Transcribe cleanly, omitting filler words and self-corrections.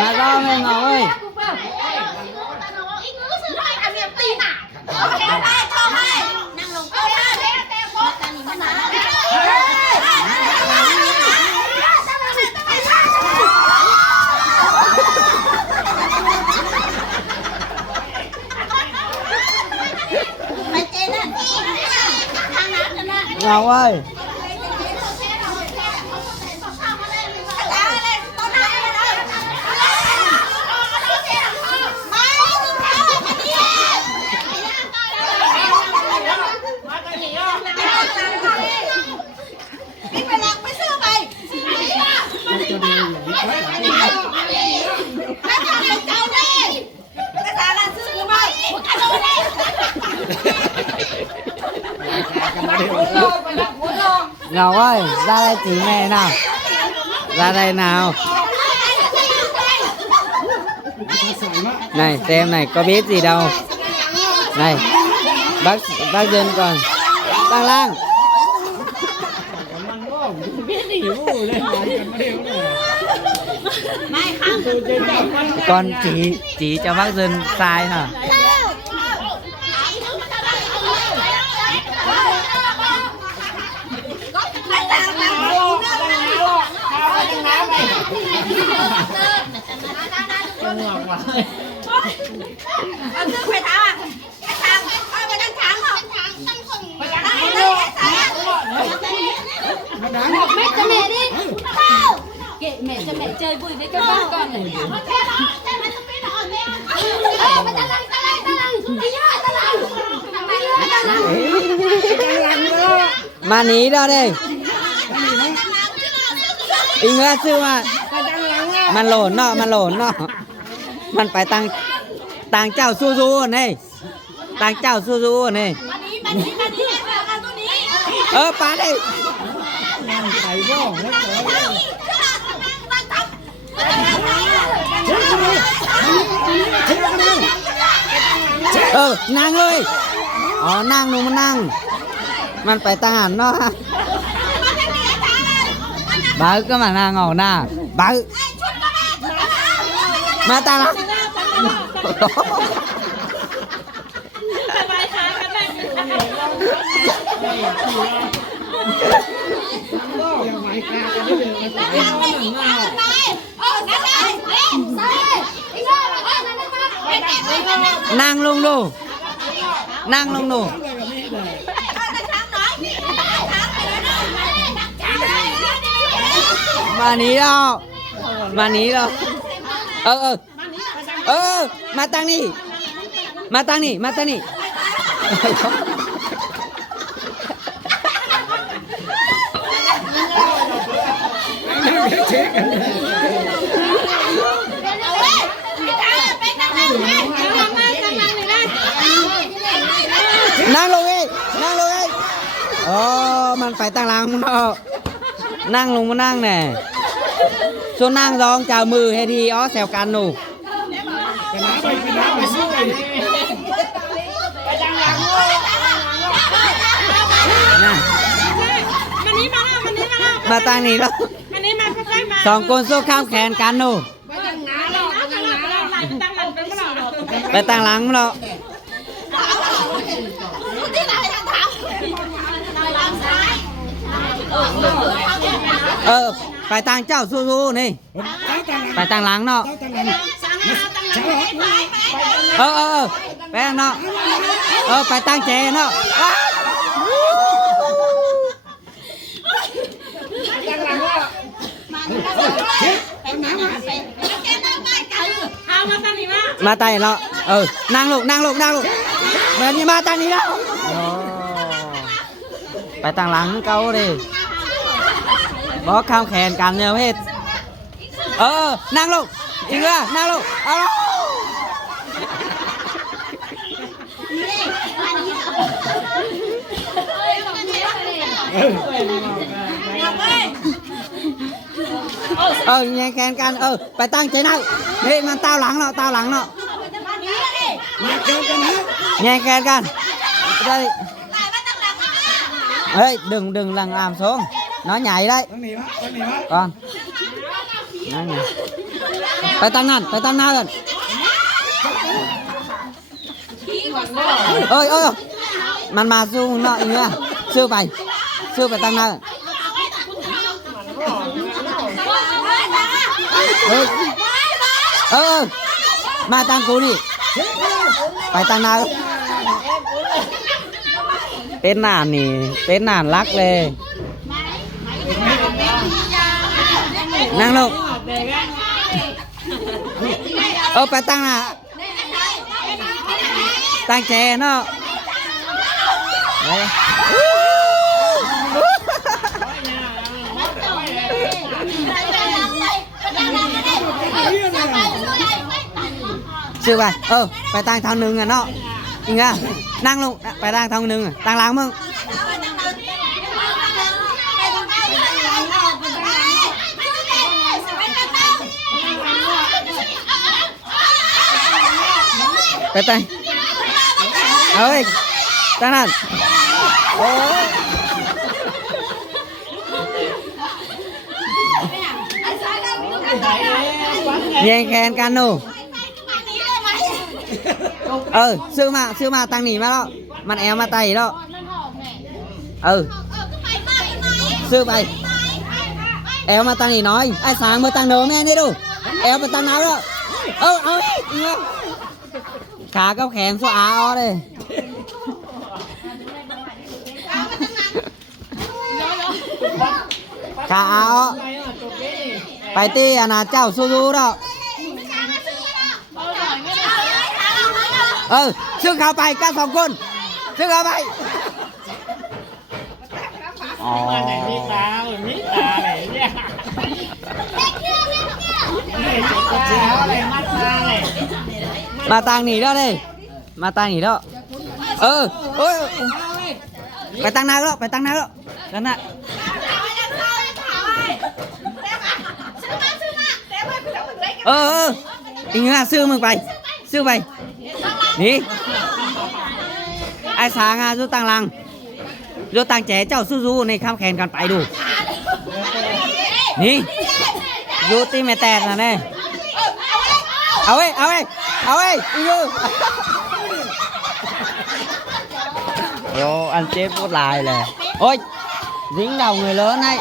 mà do mẹ ngầu ơi ngầu ơi Ngọc ơi, ra đây chỉ mẹ nào. Ra đây nào. Này, xem này, có biết gì đâu. Này, bác Dân còn. Tăng Lang. Con chỉ cho bác Dân sai hả? Phải tháo à? Tháo. Ôi mày đang tháo không? Mẹ cho mẹ đi. Kệ mẹ cho mẹ chơi vui với các con này. Mà ní đó đây. Ý ngơ sư mà.มันหล่นเนาะมันหล่นเนาะมันไปต่างเจ้าสู้ๆนี่ต่างเจ้าสู้ๆนี่ปาดินั่งเลยอ๋อนั่งลงมานั่งมันไปต่างหันเนาะบ้าก็มานั่งเอาหน้าบ้ามาตาละนั่งลงดูนั่งลงดูมานี้แล้วมานี้แล้วมาตั้งนี่มาตั้งนี่มาตั้งนี่นั่งลงเองนั่งลงเองมันไปตั้งหลังมันนั่งลงมานั่งแน่ส่วนนั่งร้องchàoมือให้ทีแซวกันหนูมาตั้งนี่แล้วสองคนสู้ข้ามแขนกันหนูไปตั้งหลังเราไปตั้งเจ้าสู้ๆนี่ไปตั้งหลังเนาะไปเนาะไปตั้งเจเนาะมาตั้งนี่เนาะนั่งลูกเหมือนนี่มาตั้งนี่แล้วไปตั้งหลังเก่าดิบอกข้ามแขนกันเนี่ยเพศนั่งลงอีกแล้วนั่งลงแย่งแขนกันไปตั้งใจนั่งนี่มันตาวหลังเนาะแย่งแขนกันđây đừng lần làm xuống nó nhảy đấy con nó nhảy ไปตั้งนั่นไปตั้งหน้ากันเอ้ยมันมาสู้เนาะอย่างเงี้ยซื้อไปตั้งหน้ากันมาตั้งกูนี่ไปตั้งหน้าเป็นหนานนี่เป็นหนานรักเลยนั่งลงไปตั้งหน้าตั้งแจเนาะชื่อไปไปตั้งทางหนึ่งอ่ะเนาะอีกอ่ะนั่งลงไปตั้งทางหนึ่งตั้งหลังมึงไปตั้งตั้งนั่นแย่งแขนกันหนูซื้อมาตั้งหนีมาแล้วมันแอลมาไต่แล้วซื้อไปแอลมาตั้งหนีน้อยไอ้สางมาตั้งเดิมแม่นี่ดูแอลมาตั้งน้ำแล้วเอาขากับแขนสู้อาเลยขาเอาไปตีอาณาเจ้าสู้ๆแล้วซื้อเข้าไปกัน2 คนซื้อเข้าไปมาไหนมีตาไหนเนี่ยอะไรมัดตาเลยมาตั้งหนีแล้วเลยมาตั้งหนีแล้วไปตั้งหน้าแล้วนั่นน่ะอีกงั้นซื้อมึงไปนี่ไอ้สางาอยู่ตั้งหลังอยู่ตั้งแจเจ้าสู้ๆในข้ามแขนกันไปดูนี่อยู่ตีแม่แตกนะเนี่ยเอาไว้อีกanh chết có lại là ôi dính đầu người lớn này